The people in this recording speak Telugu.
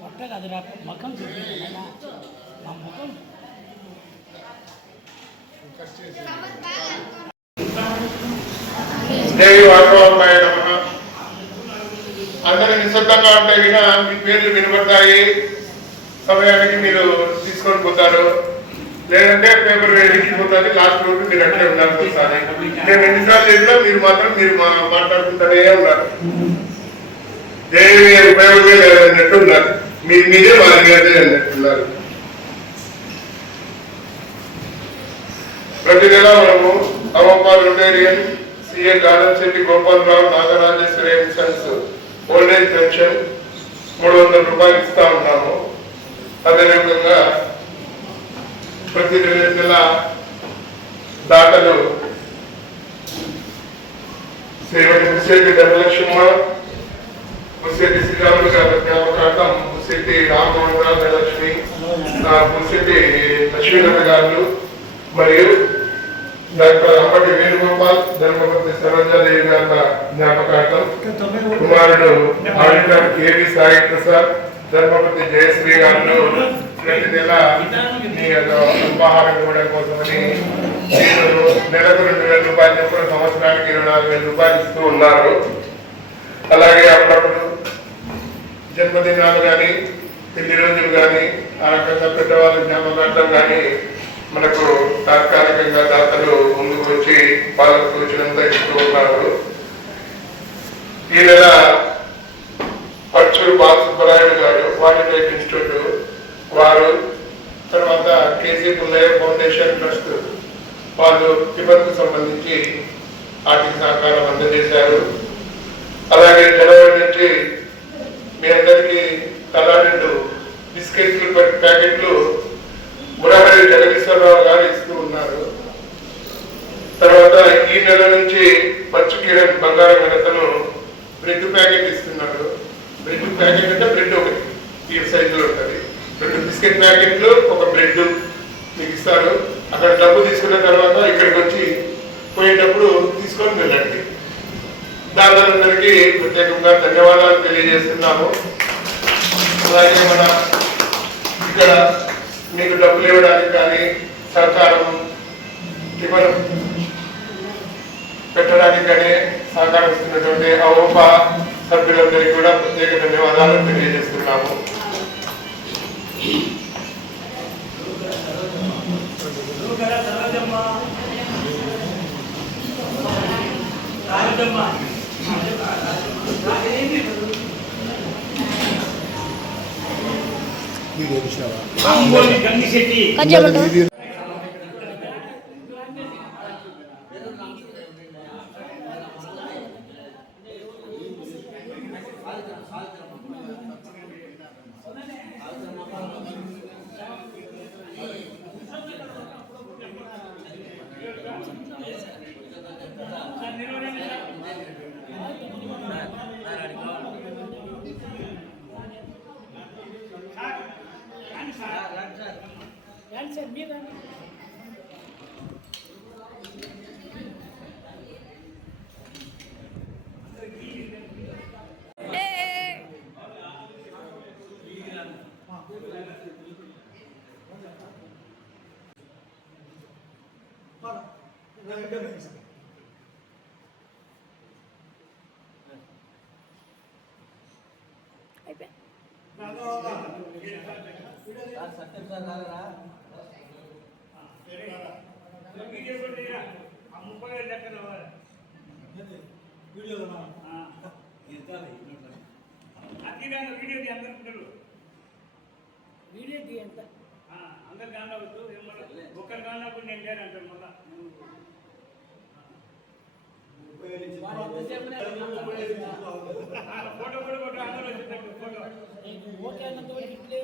పట్టగా అది రా ముఖం చూపించాను మా ముఖం అందరూ నిశ్శబ్దంగా ఉంటే వినా మీ పేర్లు వినబడతాయి. సమయానికి మీరు తీసుకొని పోతారు, లేదంటే పేపర్ ఎక్కిపోతుంది. లాస్ట్ రోజు మీరు అక్కడే ఉండాల్సి వస్తుంది. మేము ఎన్నిసార్లు చెప్పినా మీరు మాత్రం మాట్లాడుకుంటూనే ఉన్నారు. దేని ఉపయోగమే లేదన్నట్టు ఉన్నారు. మీరు మీదే వాళ్ళే అన్నట్టున్నారు. ప్రతి నెల మనము అవప్ప Rotarian CA garden Shetty Gopalarao Nagarajeswari sons old age pension 300 రూపాయలు ఇస్తా ఉన్నాము. అదేవిధంగా ప్రతి నెల దాతలు శ్రీమతి ముసేటి ధనలక్ష్మ, ముసేటి శ్రీరాములు గారి జ్ఞాపకార్థం ముసేటి రామమోహన్ రావు ధనలక్ష్మి, ముసేటి లక్ష్మీనాథ గారు మరియు డాక్టర్ అంబటి వేణుగోపాల్, ధర్మపతి సరోజాదేవి గారి జ్ఞాపకార్థం కుమారుడు ఆడిటర్ కేవి సాయి ప్రసాద్, ధర్మపతి జయశ్రీ గారు ప్రతి నెల మీ అల్పాహారం ఇవ్వడం కోసమని మీరు నెలకు 2,000 రూపాయలు చొప్పున సంవత్సరానికి 24,000 రూపాయలు ఇస్తూ ఉన్నారు. అలాగే అప్పుడప్పుడు జన్మదినాలు కానీ పెళ్లి రోజులు కానీ ఆ రకంగా పెద్దవాళ్ళ జ్ఞాపకార్థం కానీ మనకు తాత్కాలికంగా దాతలు ముందుకు వచ్చి వాళ్ళకు తోచినంత ఇస్తూ ఉన్నారు. ఈ నెల పచ్చూరు బాలసుబ్బరాయుడు గారు వాటర్ ఇన్స్టిట్యూట్ వారు, తర్వాత కేసీ పుల్లయ్య ఫౌండేషన్ ట్రస్ట్ వాళ్ళు టిబెట్కు సంబంధించి ఆర్థిక సహకారం అందజేశారు. అలాగే జనవరి నుంచి మీ అందరికీ తలా 2 బిస్కెట్లు ప్యాకెట్లు మురహరి జగదీశ్వరరావు గారు ఇస్తూ ఉన్నారు. తర్వాత ఈ నెల నుంచి పచ్చు కిరణ్ బంగారం గణతను బ్రెడ్ ప్యాకెట్ ఇస్తున్నారు. బ్రెడ్ ప్యాకెట్ అంటే బ్రెడ్ ఒకటి ఈ సైజులో ఉంటుంది. 2 బిస్కెట్ ప్యాకెట్లు, ఒక బ్రెడ్ మీకు ఇస్తారు. అక్కడ డబ్బు తీసుకున్న తర్వాత ఇక్కడికి వచ్చి పోయేటప్పుడు తీసుకొని వెళ్ళండి. దాదాపులందరికీ ప్రత్యేకంగా ధన్యవాదాలు తెలియజేస్తున్నాము. అలాగే మన ఇక్కడ మీకు డబ్బులు ఇవ్వడానికి కానీ సహకారం టిఫిన్ పెట్టడానికి కానీ సహకరిస్తున్నటువంటి అవోప సభ్యులందరికీ కూడా ప్రత్యేక ధన్యవాదాలు తెలియజేస్తున్నాము. వీడియో ది ఎంత అందరు కానవద్దు, ఒక్కరు కానప్పుడు నేను లేనంటాను. మళ్ళా ఫోటో కూడా కొట్టు, అందరూ వచ్చేటట్టు ఫోటో ఓకే అన్నంత వరకు ఇట్లే